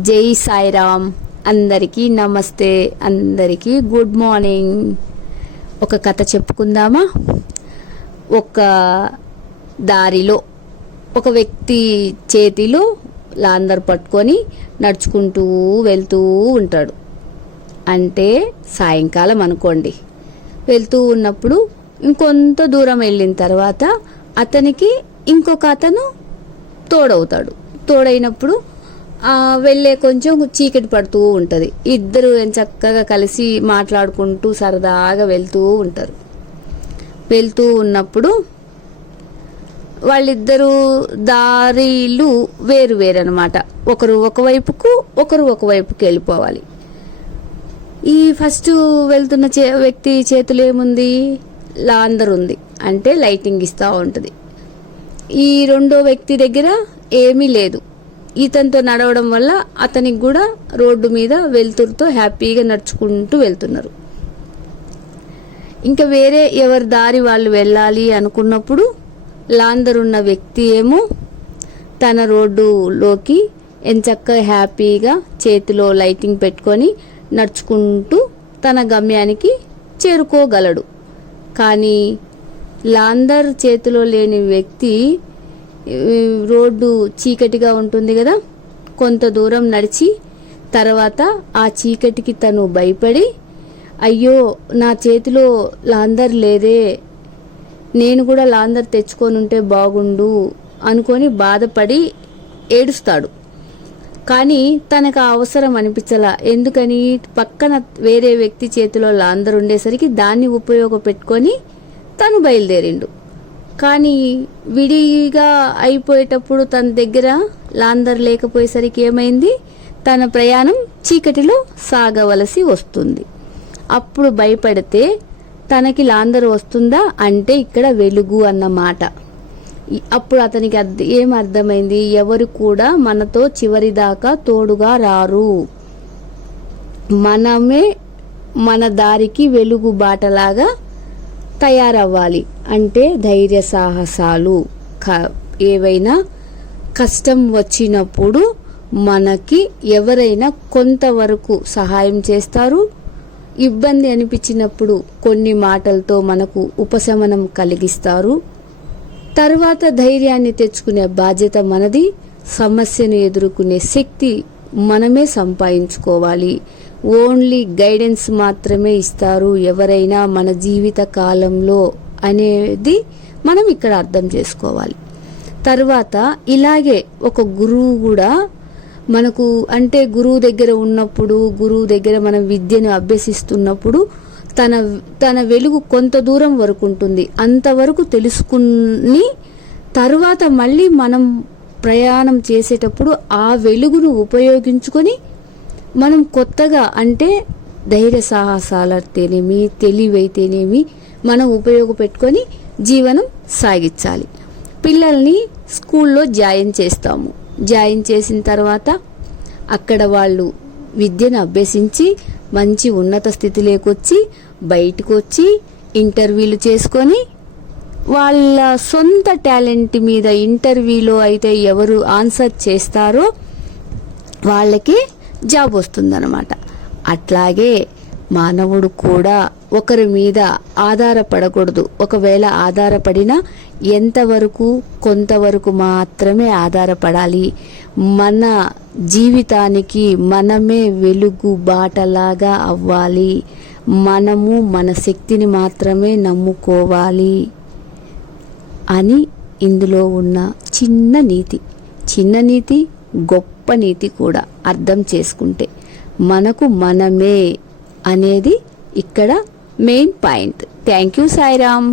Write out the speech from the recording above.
జై సాయిరామ్. అందరికీ నమస్తే, అందరికీ గుడ్ మార్నింగ్. ఒక కథ చెప్పుకుందామా? ఒక దారిలో ఒక వ్యక్తి చేతిలో లాందర్ పట్టుకొని నడుచుకుంటూ వెళ్తూ ఉంటాడు. అంటే సాయంకాలం అనుకోండి. వెళ్తూ ఉన్నప్పుడు ఇంకొంత దూరం వెళ్ళిన తర్వాత అతనికి ఇంకొక అతను తోడవుతాడు. తోడైనప్పుడు వెళ్ళే కొంచెం చీకటి పడుతూ ఉంటుంది. ఇద్దరు చక్కగా కలిసి మాట్లాడుకుంటూ సరదాగా వెళ్తూ ఉంటారు. వెళ్తూ ఉన్నప్పుడు వాళ్ళిద్దరూ దారిలు వేరు వేరు అనమాట. ఒకరు ఒకవైపుకు ఒకరు ఒకవైపుకి వెళ్ళిపోవాలి. ఈ ఫస్ట్ వెళ్తున్న వ్యక్తి చేతిలో ఏముంది? లాందర్ ఉంది, అంటే లైటింగ్ ఇస్తూ ఉంటుంది. ఈ రెండో వ్యక్తి దగ్గర ఏమీ లేదు. ఇతనితో నడవడం వల్ల అతనికి కూడా రోడ్డు మీద వెళ్తురుతో హ్యాపీగా నడుచుకుంటూ వెళ్తున్నారు. ఇంకా వేరే ఎవరి దారి వాళ్ళు వెళ్ళాలి అనుకున్నప్పుడు లాందర్ ఉన్న వ్యక్తి ఏమో తన రోడ్డులోకి ఎంచక్కగా హ్యాపీగా చేతిలో లైటింగ్ పెట్టుకొని నడుచుకుంటూ తన గమ్యానికి చేరుకోగలడు. కానీ లాందర్ చేతిలో లేని వ్యక్తి రోడ్డు చీకటిగా ఉంటుంది కదా, కొంత దూరం నడిచి తర్వాత ఆ చీకటికి తను భయపడి, అయ్యో నా చేతిలో లాందర్ లేదే, నేను కూడా లాందర్ తెచ్చుకొని ఉంటే బాగుండు అనుకొని బాధపడి ఏడుస్తాడు. కానీ తనకు ఆ అవసరం అనిపించలా. ఎందుకని? పక్కన వేరే వ్యక్తి చేతిలో లాందర్ ఉండేసరికి దాన్ని ఉపయోగపెట్టుకొని తను బయలుదేరిండు. కానీ విడిగా అయిపోయేటప్పుడు తన దగ్గర లాందర్ లేకపోయేసరికి ఏమైంది? తన ప్రయాణం చీకటిలో సాగవలసి వస్తుంది. అప్పుడు భయపడితే తనకి లాందర్ వస్తుందా అంటే ఇక్కడ వెలుగు అన్నమాట. అప్పుడు అతనికి ఏం అర్థమైంది? ఎవరు కూడా మనతో చివరిదాకా తోడుగా రారు, మనమే మన దారికి వెలుగు బాటలాగా తయారవ్వాలి. అంటే ధైర్య సాహసాలు, ఏవైనా కష్టం వచ్చినప్పుడు మనకి ఎవరైనా కొంతవరకు సహాయం చేస్తారు. ఇబ్బంది అనిపించినప్పుడు కొన్ని మాటలతో మనకు ఉపశమనం కలిగిస్తారు. తర్వాత ధైర్యాన్ని తెచ్చుకునే బాధ్యత మనది. సమస్యను ఎదుర్కొనే శక్తి మనమే సంపాదించుకోవాలి. ఓన్లీ గైడెన్స్ మాత్రమే ఇస్తారు ఎవరైనా మన జీవిత కాలంలో అనేది మనం ఇక్కడ అర్థం చేసుకోవాలి. తర్వాత ఇలాగే ఒక గురువు కూడా మనకు, అంటే గురువు దగ్గర ఉన్నప్పుడు, గురువు దగ్గర మనం విద్యను అభ్యసిస్తున్నప్పుడు తన వెలుగు కొంత దూరం వరకు ఉంటుంది. అంతవరకు తెలుసుకుని తర్వాత మళ్ళీ మనం ప్రయాణం చేసేటప్పుడు ఆ వెలుగును ఉపయోగించుకొని మనం కొత్తగా, అంటే ధైర్య సాహసాలైతేనేమి, తెలివైతేనేమి మనం ఉపయోగపెట్టుకొని జీవనం సాగించాలి. పిల్లల్ని స్కూల్లో జాయిన్ చేస్తాము. జాయిన్ చేసిన తర్వాత అక్కడ వాళ్ళు విద్యను అభ్యసించి మంచి ఉన్నత స్థితిలోకి వచ్చి బయటకు వచ్చి ఇంటర్వ్యూలు చేసుకొని వాళ్ళ సొంత టాలెంట్ మీద ఇంటర్వ్యూలో అయితే ఎవరు ఆన్సర్ చేస్తారో వాళ్ళకి జాబ్ వస్తుందన్నమాట. అట్లాగే మానవుడు కూడా ఒకరి మీద ఆధారపడకూడదు. ఒకవేళ ఆధారపడినా ఎంతవరకు, కొంతవరకు మాత్రమే ఆధారపడాలి. మన జీవితానికి మనమే వెలుగు బాటలాగా అవ్వాలి. మనము మన శక్తిని మాత్రమే నమ్ముకోవాలి అని ఇందులో ఉన్న చిన్న నీతి గొప్ప నీతి కూడా అర్థం చేసుకుంటే మనకు మనమే అనేది ఇక్కడ main point. Thank you Sairam.